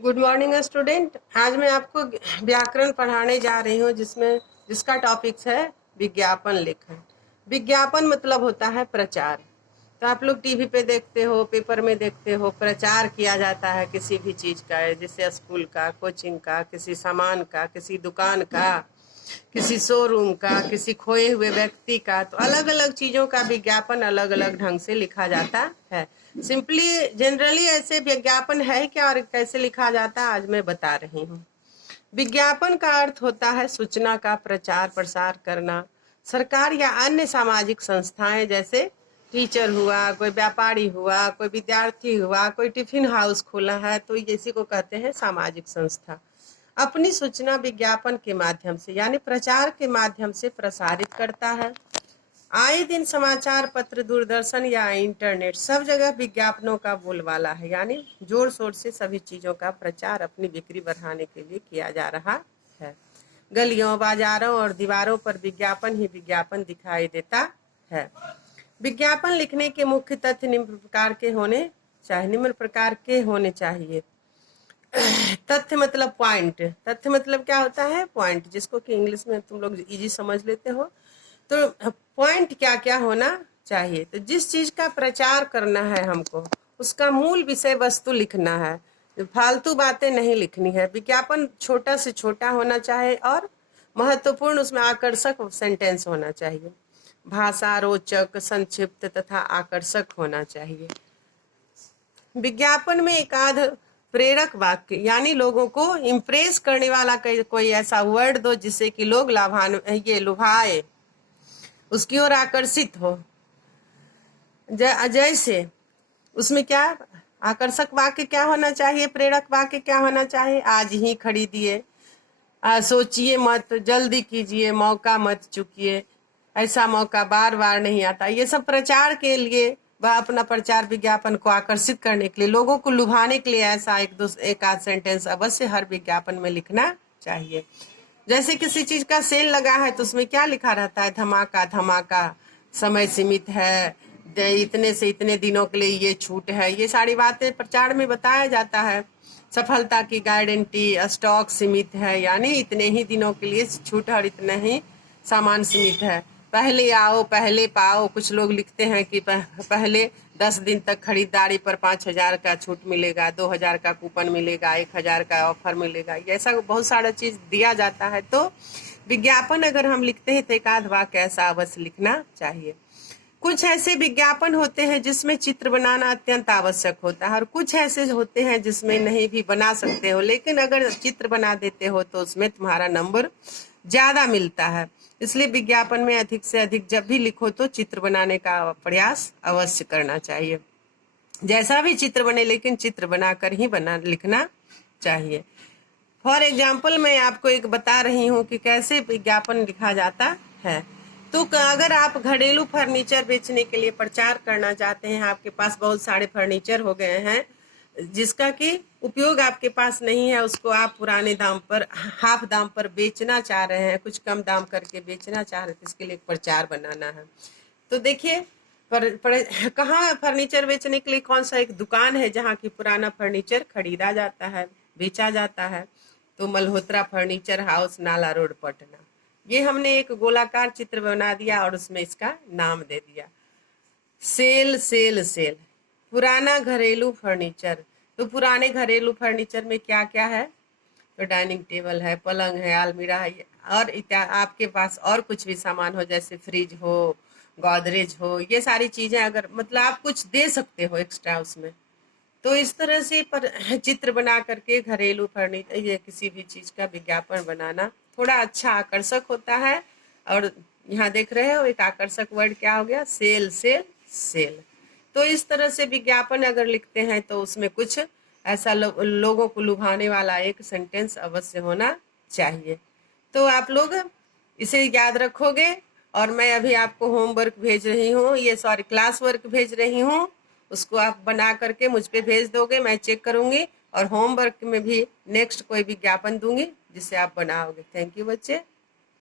Good morning student. आज मैं आपको व्याकरण पढ़ाने जा रही हूँ जिसका टॉपिक्स है विज्ञापन लेखन। विज्ञापन मतलब होता है प्रचार। तो आप लोग टीवी पे देखते हो, पेपर में देखते हो, प्रचार किया जाता है किसी भी चीज़ का, जैसे स्कूल का, कोचिंग का, किसी सामान का, किसी दुकान का, किसी शोरूम का, किसी खोए हुए व्यक्ति का। तो अलग अलग चीज़ों का विज्ञापन अलग अलग ढंग से लिखा जाता है। सिंपली जनरली ऐसे विज्ञापन है क्या और कैसे लिखा जाता है आज मैं बता रही हूँ। विज्ञापन का अर्थ होता है सूचना का प्रचार प्रसार करना। सरकार या अन्य सामाजिक संस्थाएं जैसे टीचर हुआ, कोई व्यापारी हुआ, कोई विद्यार्थी हुआ, कोई टिफिन हाउस खोला है, तो इसी को कहते हैं सामाजिक संस्था, अपनी सूचना विज्ञापन के माध्यम से यानी प्रचार के माध्यम से प्रसारित करता है। आए दिन समाचार पत्र, दूरदर्शन या इंटरनेट सब जगह विज्ञापनों का बोलबाला है, यानी जोर शोर से सभी चीज़ों का प्रचार अपनी बिक्री बढ़ाने के लिए किया जा रहा है। गलियों, बाजारों और दीवारों पर विज्ञापन ही विज्ञापन दिखाई देता है। विज्ञापन लिखने के मुख्य तथ्य निम्न प्रकार के होने चाहिए। तथ्य मतलब पॉइंट। तथ्य मतलब क्या होता है? पॉइंट, जिसको कि इंग्लिश में तुम लोग इजी समझ लेते हो। तो पॉइंट क्या क्या होना चाहिए? तो जिस चीज का प्रचार करना है हमको, उसका मूल विषय वस्तु लिखना है, फालतू बातें नहीं लिखनी है। विज्ञापन छोटा से छोटा होना चाहिए और महत्वपूर्ण, उसमें आकर्षक सेंटेंस होना चाहिए। भाषा रोचक, संक्षिप्त तथा आकर्षक होना चाहिए। विज्ञापन में एकाध प्रेरक वाक्य यानी लोगों को इम्प्रेस करने वाला कोई ऐसा वर्ड दो जिससे कि लोग लुभाए, उसकी ओर आकर्षित हो। जैसे उसमें क्या आकर्षक वाक्य क्या होना चाहिए, प्रेरक वाक्य क्या होना चाहिए? आज ही खरीदिए, सोचिए मत, जल्दी कीजिए, मौका मत चूकिए, ऐसा मौका बार बार नहीं आता। ये सब प्रचार के लिए, वह अपना प्रचार विज्ञापन को आकर्षित करने के लिए, लोगों को लुभाने के लिए ऐसा एक आध सेंटेंस अवश्य हर विज्ञापन में लिखना चाहिए। जैसे किसी चीज का सेल लगा है तो उसमें क्या लिखा रहता है? धमाका धमाका, समय सीमित है, इतने से इतने दिनों के लिए ये छूट है। ये सारी बातें प्रचार में बताया जाता है। सफलता की गारंटी, स्टॉक सीमित है, यानी इतने ही दिनों के लिए छूट और इतना ही सामान सीमित है। पहले आओ पहले पाओ, कुछ लोग लिखते हैं कि पहले 10 दिन तक खरीदारी पर 5,000 का छूट मिलेगा, 2,000 का कूपन मिलेगा, 1,000 का ऑफर मिलेगा। ऐसा बहुत सारा चीज दिया जाता है। तो विज्ञापन अगर हम लिखते हैं तो एक आध वाक्य ऐसा अवश्य लिखना चाहिए। कुछ ऐसे विज्ञापन होते हैं जिसमें चित्र बनाना अत्यंत आवश्यक होता है और कुछ ऐसे होते हैं जिसमें नहीं भी बना सकते हो, लेकिन अगर चित्र बना देते हो तो उसमें तुम्हारा नंबर ज्यादा मिलता है। इसलिए विज्ञापन में अधिक से अधिक जब भी लिखो तो चित्र बनाने का प्रयास अवश्य करना चाहिए। जैसा भी चित्र बने, लेकिन चित्र बनाकर ही लिखना चाहिए। फॉर एग्जाम्पल मैं आपको एक बता रही हूँ कि कैसे विज्ञापन लिखा जाता है। तो अगर आप घरेलू फर्नीचर बेचने के लिए प्रचार करना चाहते हैं, आपके पास बहुत सारे फर्नीचर हो गए हैं जिसका कि उपयोग आपके पास नहीं है, उसको आप पुराने दाम पर, हाफ दाम पर बेचना चाह रहे हैं, कुछ कम दाम करके बेचना चाह रहे हैं, इसके लिए एक प्रचार बनाना है। तो देखिए कहाँ फर्नीचर बेचने के लिए कौन सा एक दुकान है जहाँ की पुराना फर्नीचर खरीदा जाता है, बेचा जाता है? तो मल्होत्रा फर्नीचर हाउस, नाला रोड, पटना। ये हमने एक गोलाकार चित्र बना दिया और उसमें इसका नाम दे दिया, सेल सेल सेल। पुराना घरेलू फर्नीचर। तो पुराने घरेलू फर्नीचर में क्या क्या है? तो डाइनिंग टेबल है, पलंग है, अलमीरा है, और आपके पास और कुछ भी सामान हो, जैसे फ्रिज हो, गोदरेज हो, ये सारी चीजें अगर मतलब आप कुछ दे सकते हो एक्स्ट्रा उसमें। तो इस तरह से चित्र बना करके घरेलू फर्नीचर, ये किसी भी चीज का विज्ञापन बनाना थोड़ा अच्छा आकर्षक होता है। और यहाँ देख रहे हो एक आकर्षक वर्ड क्या हो गया? Sell sell sell. तो इस तरह से विज्ञापन अगर लिखते हैं तो उसमें कुछ ऐसा लोगों को लुभाने वाला एक सेंटेंस अवश्य होना चाहिए। तो आप लोग इसे याद रखोगे। और मैं अभी आपको होमवर्क भेज रही हूँ, क्लास वर्क भेज रही हूँ, उसको आप बना करके मुझ पे भेज दोगे, मैं चेक करूंगी और होमवर्क में भी नेक्स्ट कोई विज्ञापन दूंगी जिसे आप बनाओगे। थैंक यू बच्चे।